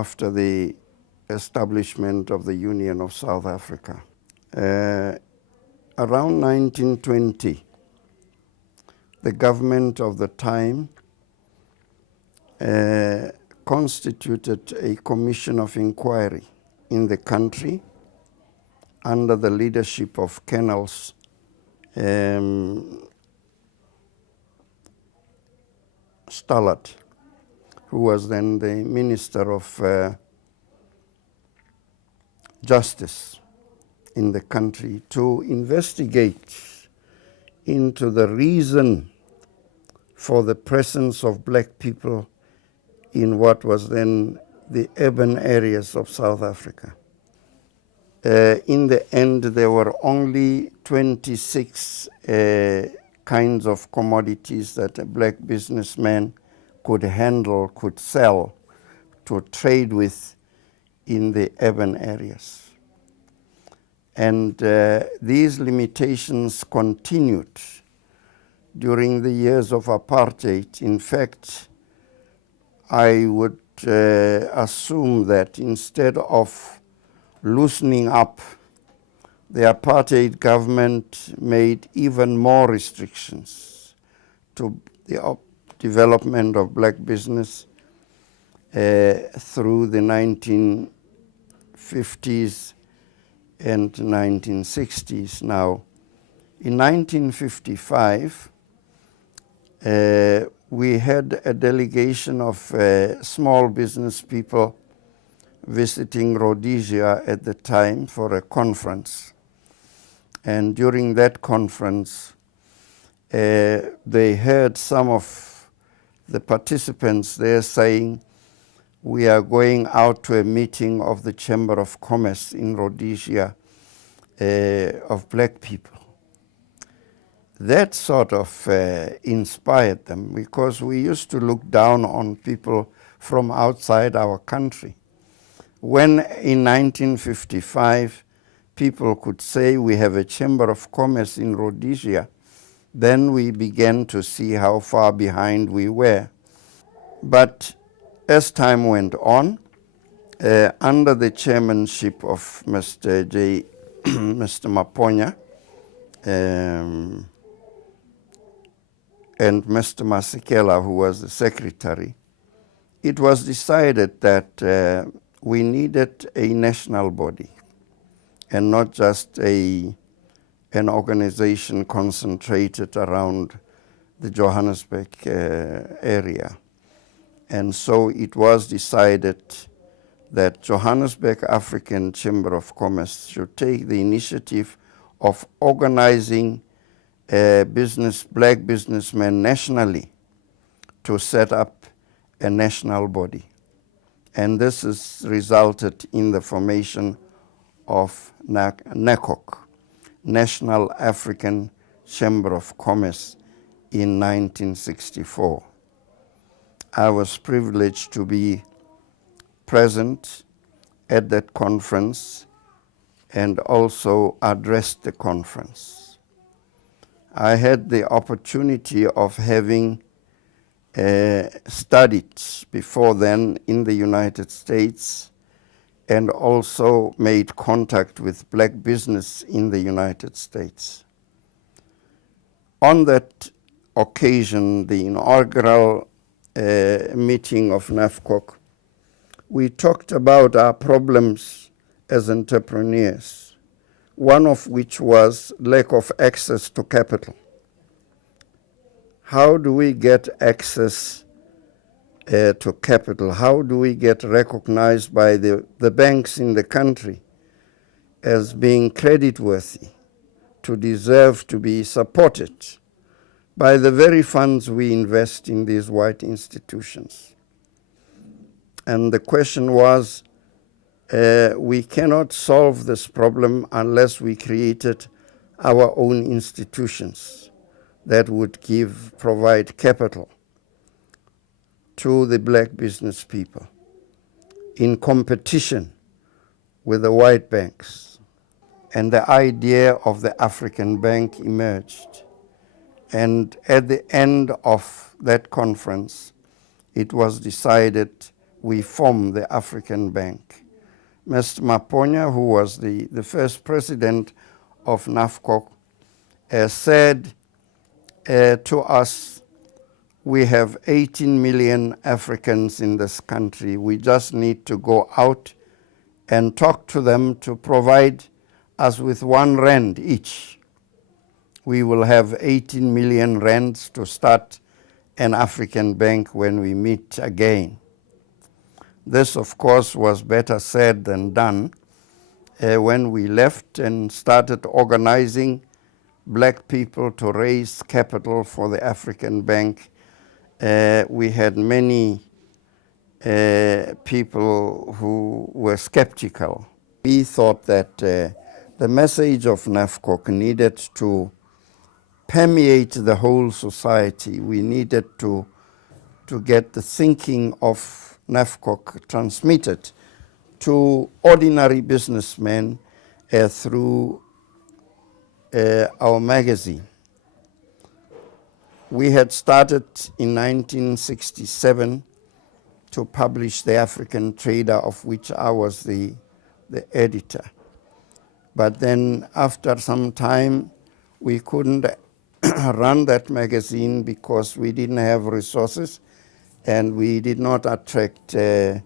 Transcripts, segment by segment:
after the establishment of the Union of South Africa. Around 1920, the government of the time constituted a commission of inquiry in the country under the leadership of Colonels Stallard, who was then the Minister of Justice in the country, to investigate into the reason for the presence of black people in what was then the urban areas of South Africa. In the end, there were only 26 kinds of commodities that a black businessman could handle, could sell, to trade with in the urban areas. And these limitations continued during the years of apartheid. In fact, I would assume that instead of loosening up, the apartheid government made even more restrictions to the development of black business through the 1950s and 1960s. Now, in 1955, we had a delegation of small business people visiting Rhodesia at the time for a conference. And during that conference, they heard some of the participants there saying, "We are going out to a meeting of the Chamber of Commerce in Rhodesia of black people." That sort of inspired them, because we used to look down on people from outside our country. When in 1955 people could say we have a Chamber of Commerce in Rhodesia, then we began to see how far behind we were. But as time went on, under the chairmanship of Mr. Motsuenyane and Mr. Masekela, who was the secretary, it was decided that we needed a national body and not just an organization concentrated around the Johannesburg area. And so it was decided that Johannesburg African Chamber of Commerce should take the initiative of organizing black businessmen nationally to set up a national body. And this has resulted in the formation of NAFCOC, National African Chamber of Commerce, in 1964. I was privileged to be present at that conference and also addressed the conference. I had the opportunity of having studied before then in the United States and also made contact with black business in the United States. On that occasion, the inaugural meeting of NAFCOC, we talked about our problems as entrepreneurs, one of which was lack of access to capital. How do we get access to capital? How do we get recognized by the banks in the country as being creditworthy, to deserve to be supported by the very funds we invest in these white institutions? And the question was, we cannot solve this problem unless we created our own institutions that would provide capital to the black business people in competition with the white banks. And the idea of the African Bank emerged. And at the end of that conference, it was decided we form the African Bank. Mr. Maponya, who was the first president of NAFCOC, said to us, we have 18 million Africans in this country. We just need to go out and talk to them to provide us with 1 rand each. We will have 18 million rands to start an African bank when we meet again. This, of course, was better said than done. When we left and started organizing black people to raise capital for the African Bank, we had many people who were skeptical. We thought that the message of NAFCOC needed to permeate the whole society. We needed to get the thinking of NAFCOC transmitted to ordinary businessmen through our magazine. We had started in 1967 to publish the African Trader, of which I was the editor. But then after some time, we couldn't run that magazine because we didn't have resources and we did not attract the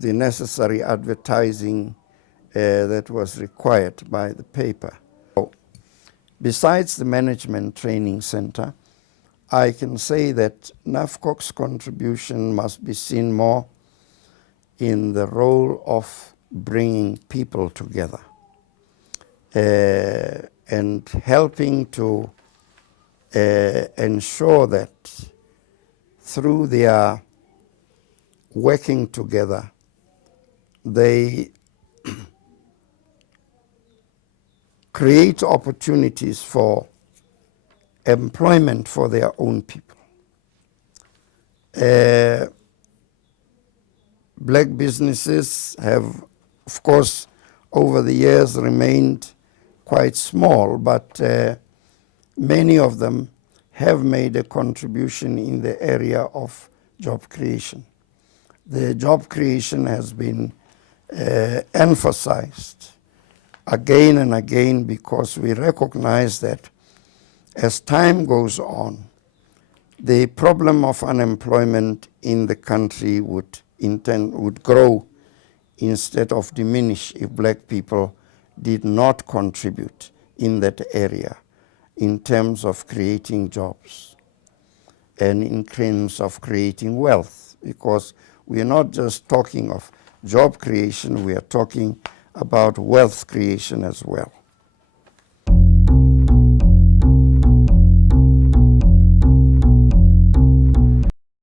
necessary advertising that was required by the paper. So, besides the Management Training Center, I can say that NAFCOC's contribution must be seen more in the role of bringing people together and helping to ensure that through their working together, they create opportunities for employment for their own people. Black businesses have, of course, over the years remained quite small, but many of them have made a contribution in the area of job creation. The job creation has been emphasized again and again because we recognize that as time goes on, the problem of unemployment in the country would grow instead of diminish if black people did not contribute in that area in terms of creating jobs and in terms of creating wealth, because we are not just talking of job creation, we are talking about wealth creation as well.